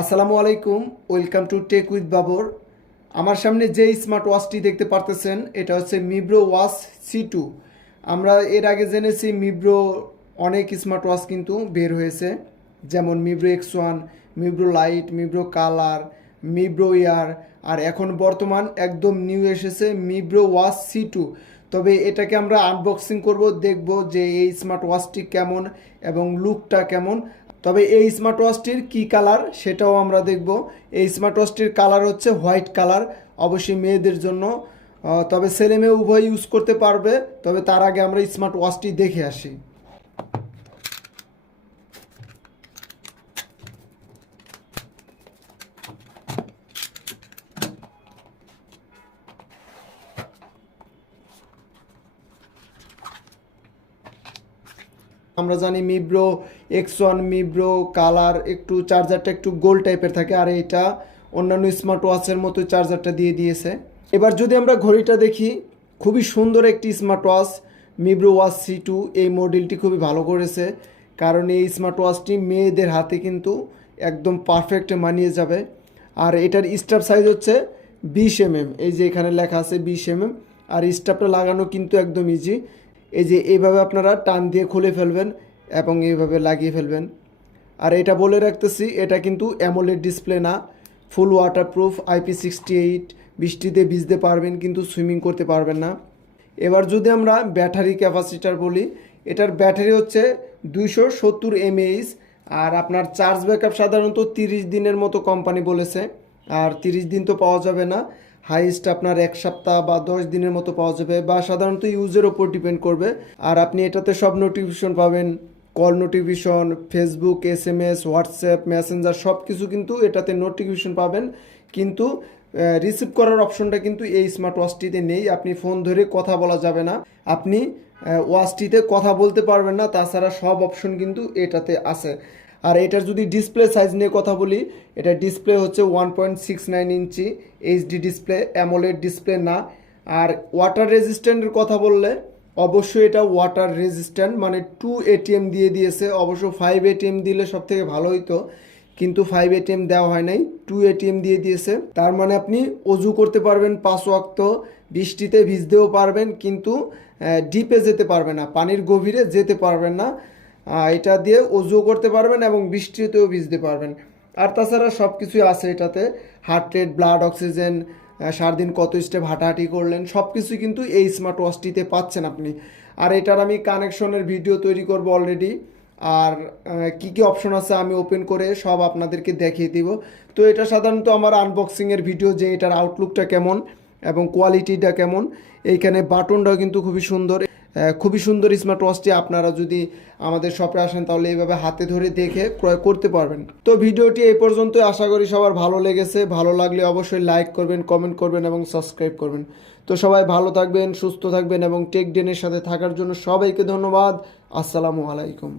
আসসালামু আলাইকুম, welcome to tech with Babar. আমার সামনে যে স্মার্ট ওয়াচটি দেখতে পারতেছেন এটা হচ্ছে মিব্রো ওয়াচ C2। আমরা এর আগে জেনেছি মিব্রো অনেক স্মার্ট ওয়াচ কিন্তু বের হয়েছে, যেমন মিব্রো X1, মিব্রো লাইট, মিব্রো কালার, মিব্রো ইয়ার, আর এখন বর্তমান একদম নিউ এসেছে মিব্রো ওয়াচ C2। তবে এটাকে আমরা আনবক্সিং করব, দেখব যে এই স্মার্ট ওয়াচটি কেমন এবং লুকটা কেমন। তবে এই স্মার্ট ওয়াচটির কী কালার সেটাও আমরা দেখব। এই স্মার্ট ওয়াচটির কালার হচ্ছে হোয়াইট কালার, অবশ্যই মেয়েদের জন্য। তবে ছেলে মেয়ে উভয় ইউজ করতে পারবে। তবে তার আগে আমরা স্মার্ট ওয়াচটি দেখে আসি। আমরা জানি মিব্রো X1, মিব্রো কালার একটু চার্জারটা একটু গোল টাইপের থাকে, আর এটা অন্যান্য স্মার্ট ওয়াচের মতো চার্জারটা দিয়ে দিয়েছে। এবার যদি আমরা ঘড়িটা দেখি, খুবই সুন্দর একটি স্মার্ট ওয়াচ মিব্রো ওয়াচ C2। এই মডেলটি খুবই ভালো করেছে, কারণ এই স্মার্ট ওয়াচটি মেয়েদের হাতে কিন্তু একদম পারফেক্ট মানিয়ে যাবে। আর এটার স্ট্রাপ সাইজ হচ্ছে 20 mm, এই যে এখানে লেখা আছে 20 mm। আর স্ট্রাপটা লাগানো কিন্তু একদম ইজি। এই যে এইভাবে আপনারা টান দিয়ে খুলে ফেলবেন এবং এইভাবে লাগিয়ে ফেলবেন। আর এটা বলে রাখতেছি, এটা কিন্তু অ্যামোলেড ডিসপ্লে না, ফুল ওয়াটারপ্রুফ, IP68, বৃষ্টিতে ভিজতে পারবেন কিন্তু সুইমিং করতে পারবেন না। এবার যদি আমরা ব্যাটারি ক্যাপাসিটার বলি, এটার ব্যাটারি হচ্ছে 270 mAh। আর আপনার চার্জ ব্যাকআপ সাধারণত 30 দিনের মতো কোম্পানি বলেছে, আর 30 দিন তো পাওয়া যাবে না, হাইস্ট আপনার 1 সপ্তাহ বা 10 দিনের মতো পাওয়া যাবে, বা সাধারণত ইউজের ওপর ডিপেন্ড করবে। আর আপনি এটাতে সব নোটিফিকেশন পাবেন, call notification, Facebook, SMS, WhatsApp, Messenger সব কিছু কিন্তু এটাতে নোটিফিকেশন পাবেন। কিন্তু রিসিভ করার অপশনটা কিন্তু এই স্মার্ট ওয়াচটিতে নেই। আপনি ফোন ধরে কথা বলা যাবে না, আপনি ওয়াচটিতে কথা বলতে পারবেন না, তাছাড়া সব অপশন কিন্তু এটাতে আছে। আর এটার যদি ডিসপ্লে সাইজ নিয়ে কথা বলি, এটা ডিসপ্লে হচ্ছে 1.69 ইঞ্চি HD ডিসপ্লে, অ্যামোলেড ডিসপ্লে না। আর ওয়াটার রেজিস্ট্যান্টের কথা বললে অবশ্যই এটা ওয়াটার রেজিস্ট্যান্ট, মানে 2 ATM দিয়ে দিয়েছে। অবশ্য 5 ATM দিলে সব থেকে ভালো হইতো, কিন্তু 5 ATM দেওয়া হয় নাই, 2 ATM দিয়ে দিয়েছে। তার মানে আপনি অজু করতে পারবেন 5 ওয়াক্ত, বৃষ্টিতে ভিজতেও পারবেন, কিন্তু ডিপে যেতে পারবেন না, পানির গভীরে যেতে পারবেন না। এটা দিয়ে অজু করতে পারবেন এবং বৃষ্টিতেও ভিজতে পারবেন। আর তাছাড়া সব কিছুই আছে এটাতে, হার্ট রেট, ব্লাড অক্সিজেন, সারাদিন কত স্টেপ হাঁটাহাঁটি করলেন, সব কিছুই কিন্তু এই স্মার্ট ওয়াচটিতে পাচ্ছেন আপনি। আর এটার আমি কানেকশনের ভিডিও তৈরি করব অলরেডি, আর কি কি অপশন আছে আমি ওপেন করে সব আপনাদেরকে দেখিয়ে দিব। তো এটা সাধারণত আমার আনবক্সিংয়ের ভিডিও, যে এটার আউটলুকটা কেমন এবং কোয়ালিটিটা কেমন। এইখানে বাটনটাও কিন্তু খুবই সুন্দর স্মার্ট ওয়াচটি। আপনারা যদি আমাদের শপে আসেন তাহলে এইভাবে হাতে ধরে দেখে ক্রয় করতে পারবেন। তো ভিডিওটি এই পর্যন্ত, আশা করি সবার ভালো লেগেছে। ভালো লাগলে অবশ্যই লাইক করবেন, কমেন্ট করবেন এবং সাবস্ক্রাইব করবেন। তো সবাই ভালো থাকবেন, সুস্থ থাকবেন এবং টেকডেনের সাথে থাকার জন্য সবাইকে ধন্যবাদ। আসসালামু আলাইকুম।